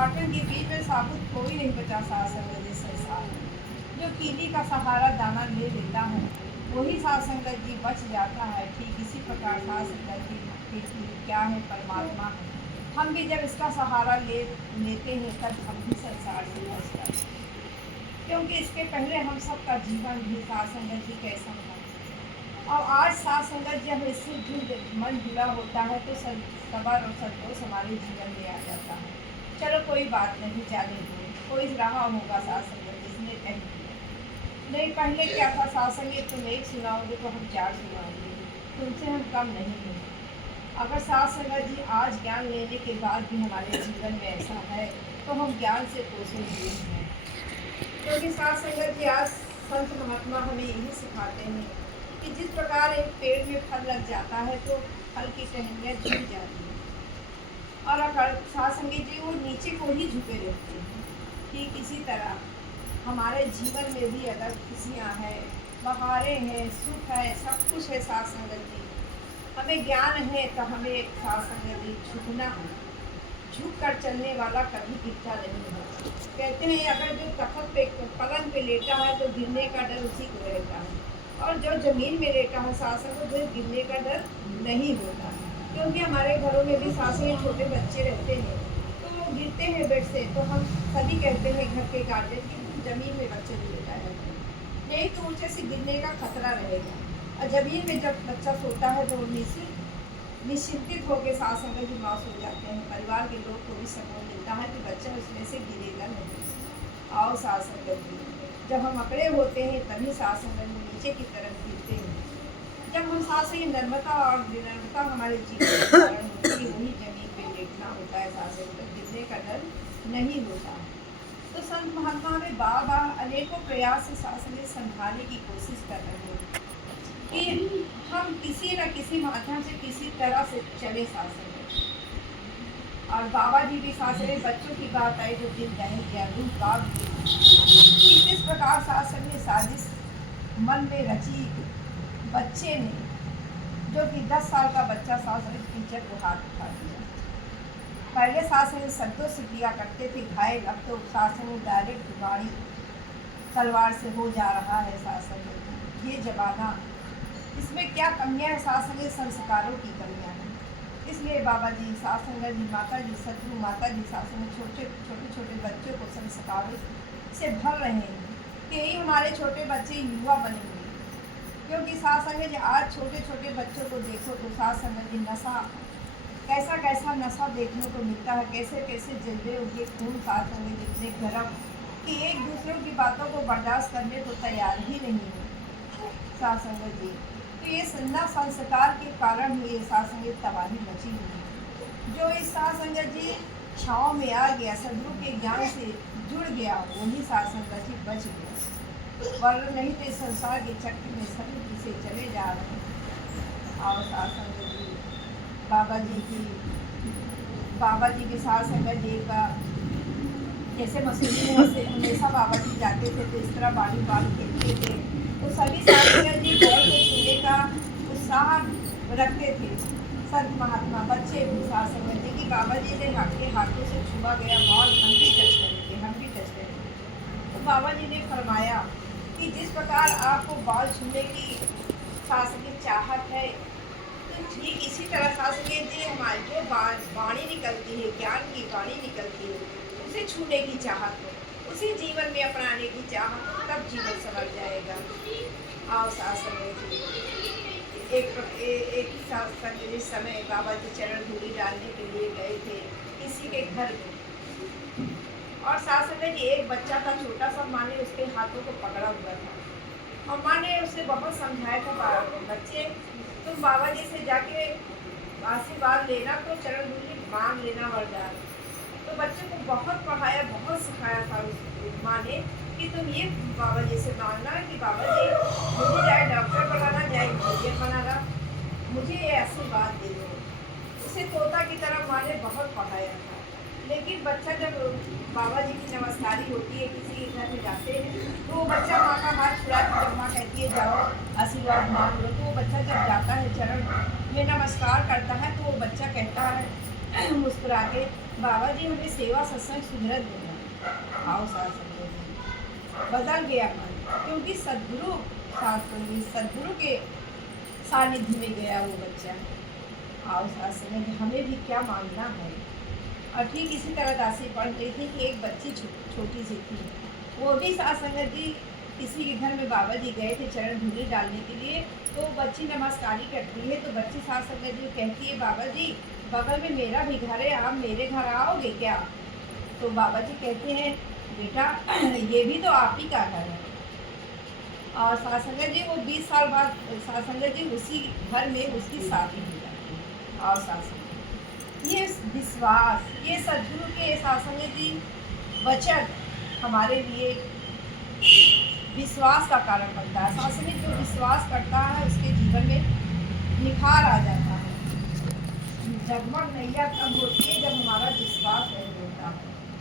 पाटन के बीच में साबुत कोई नहीं बचा साध संगत जी संसार में। जो कीली का सहारा दाना ले लेता है वही साध संगत जी बच जाता है। ठीक इसी प्रकार साध संगत जी भक्ति क्या है, परमात्मा है। हम भी जब इसका सहारा लेते हैं तब हम भी संसार से बच जाते हैं, क्योंकि इसके पहले हम सबका जीवन भी साध संगत जी कैसा था। और आज साध संगत जब इससे मन जुड़ा होता है तो सबर और संतोष हमारे जीवन में आ जाता है। चलो कोई बात नहीं, जाने दो, कोई रहा होगा साध संगत जिसने कहीं किया नहीं। पहले क्या था, साध संगत तुम एक सुनाओगे तो हम 4 सुनाओगे, तुमसे हम कम नहीं हैं। अगर साध संगत जी आज ज्ञान लेने के बाद भी हमारे जीवन में ऐसा है तो हम ज्ञान से कोसों दूर हैं। क्योंकि साध संगत जी आज संत महात्मा हमें यही सिखाते हैं कि जिस प्रकार एक पेड़ में फल लग जाता है तो फल की टहनियाँ झुक जाती हैं, और अगर साध संगत जी वो नीचे को ही झुके रहते हैं। ठीक इसी तरह हमारे जीवन में भी अगर खुशियाँ हैं, बहारें हैं, सुख है, सब कुछ है साध संगत जी, हमें ज्ञान है तो हमें साध संगत जी झुकना है। झुक कर चलने वाला कभी गिरता नहीं है। कहते हैं अगर जो तखत पे पलंग पे लेटा है तो गिरने का डर उसी को रहता है, और जो जमीन में लेटा है सास को तो गिरने का डर नहीं होता। क्योंकि हमारे घरों में भी सासें छोटे बच्चे रहते हैं तो वो गिरते हैं बेड से तो हम सभी कहते हैं घर के गार्जियन कि जमीन में बच्चे को लेटाया है, नहीं तो ऊँचे से गिरने का खतरा रहेगा। और जमीन में जब बच्चा सोता है तो वो निश्चिंतित होकर सास संगत जी मास हो जाते हैं। परिवार के लोग को भी सकून मिलता है कि बच्चा उसमें से गिरेगा नहीं। आओ सास संगत जी, जब हम अकड़े होते हैं तभी सास संगत जी नीचे की तरफ गिरते हैं। जब हम सास की नर्मता और विनम्रता हमारे जीवन में धारण होती है वही जमीन पे लेटना होता है। सास संगत गिरने का डर नहीं होता। तो संत महात्मा में बार बार अनेकों प्रयास से सास संगत संभालने की कोशिश कर रहे हैं कि हम किसी न किसी माध्यम से किसी तरह से चले सास संगत। और बाबा जी भी सास संगत बच्चों की बात आई तो दिल दहल गया, रूह कांप गई। किस प्रकार सास संगत साजिश मन में रची बच्चे ने, जो कि 10 साल का बच्चा सास संगत टीचर को हाथ उठा दिया। पहले सास संगत शब्दों से किया करते थे घायल, अब तो सास संगत डायरेक्ट गाड़ी तलवार से हो जा रहा है। सास संगत ये जमाना, इसमें क्या कमियाँ है? सास संगत संस्कारों की कमियाँ हैं। इसलिए बाबा जी, सास संगत जी, माता जी, सतगुरु माता जी सास संगत छोटे छोटे बच्चों को संस्कारों से भर रहे हैं कि यही हमारे छोटे बच्चे युवा बनेंगे। क्योंकि सास संगत जी आज छोटे छोटे बच्चों को देखो तो सास संगत जी नशा, कैसा कैसा नशा देखने को मिलता है, कैसे कैसे जल्दे उनके खून सास संगत इतने गर्म कि एक दूसरों की बातों को बर्दाश्त करने को तैयार ही नहीं है सास संगत जी। तो ये संना संस्कार के कारण ही ये सास संगत तबाही मची हुई है। जो इस सास संगत जी छाँव में आ गया, सदगुरु के ज्ञान से जुड़ गया, वही सास संगत जी बच गया, वरना नहीं तो इस संसार के चक्र में सभी पीछे चले जा रहे हैं। और सास संगत जी बाबा जी की सास संगत जी का जैसे मसूरी में से हमेशा बाबा जी जाते थे तो इस तरह बाड़ी बाल खेलते थे तो सभी सास संगत जी गौर को छूने का उत्साह रखते थे। संत महात्मा बच्चे भी सास संगत जी की बाबा जी ने आपके हाथों से छुआ गया बॉल हम भी टच करेंगे। तो बाबा जी ने फरमाया कि जिस प्रकार आपको बॉल छूने की सास की चाहत है तो ठीक इसी तरह सास संगत जी हमारी जो वाणी निकलती है, ज्ञान की वाणी निकलती है, उसे छूने की चाहत हो, उसी जीवन में अपनाने की चाहत हो, तब जीवन संभल जाएगा। आओ सास संगत जी, एक सास संगत जिस समय बाबा जी चरण धूली डालने के लिए गए थे किसी के घर में, और सास संगत जी एक बच्चा था छोटा सा, माँ ने उसके हाथों को पकड़ा हुआ था और माँ ने उसे बहुत समझाया था, बच्चे तुम बाबा जी से जाके आशीर्वाद लेना तो चरण धूली मांग लेना वरदान। तो बच्चे को बहुत पढ़ाया, बहुत सिखाया था उस माँ ने कि तुम ये बाबा जी से मांगना कि बाबा जी मुझे चाहे डॉक्टर बनाना, चाहे इंजीनियर बनाना, मुझे ये आशीर्वाद दे दो। उसे तोता की तरह माँ ने बहुत पढ़ाया था। लेकिन बच्चा जब बाबा जी की नमस्कारी होती है, किसी घर में जाते हैं तो वो बच्चा माँ का हाथ छुड़ा के जब माँ कहती है जाओ आशीर्वाद मांग लो, तो वो बच्चा जब जाता है चरण में नमस्कार करता है तो वो बच्चा कहता है मुस्कुरा के बाबा जी हमें सेवा सत्संग सुधरत देना। आओ साथ संगत जी, बदल गया मन, क्योंकि सदगुरु सदगुरु के सानिध्य में गया वो बच्चा। आओ साथ संगत जी, हमें भी क्या मांगना है। और ठीक इसी तरह दासी पढ़ रही थी कि एक बच्ची छोटी सी थी, वो भी साथ संगत जी किसी के घर में बाबा जी गए थे चरण धूली डालने के लिए। तो बच्ची नमस्कारी करती है, तो बच्ची साथ संगत जी कहती है, बाबा जी बगल में मेरा भी घर है, आप मेरे घर आओगे क्या? तो बाबा जी कहते हैं, बेटा ये भी तो आप ही का घर है। और साथ संगत जी वो 20 साल बाद साथ संगत जी उसी घर में उसकी शादी हो जाती है। और साथ संगत ये विश्वास, ये सदगुरु के साथ संगत जी वचन हमारे लिए विश्वास का कारण बनता है। साथ संगत जो विश्वास करता है उसके जीवन में निखार आ जाता है। जगमग नैया तब होती है जब हमारा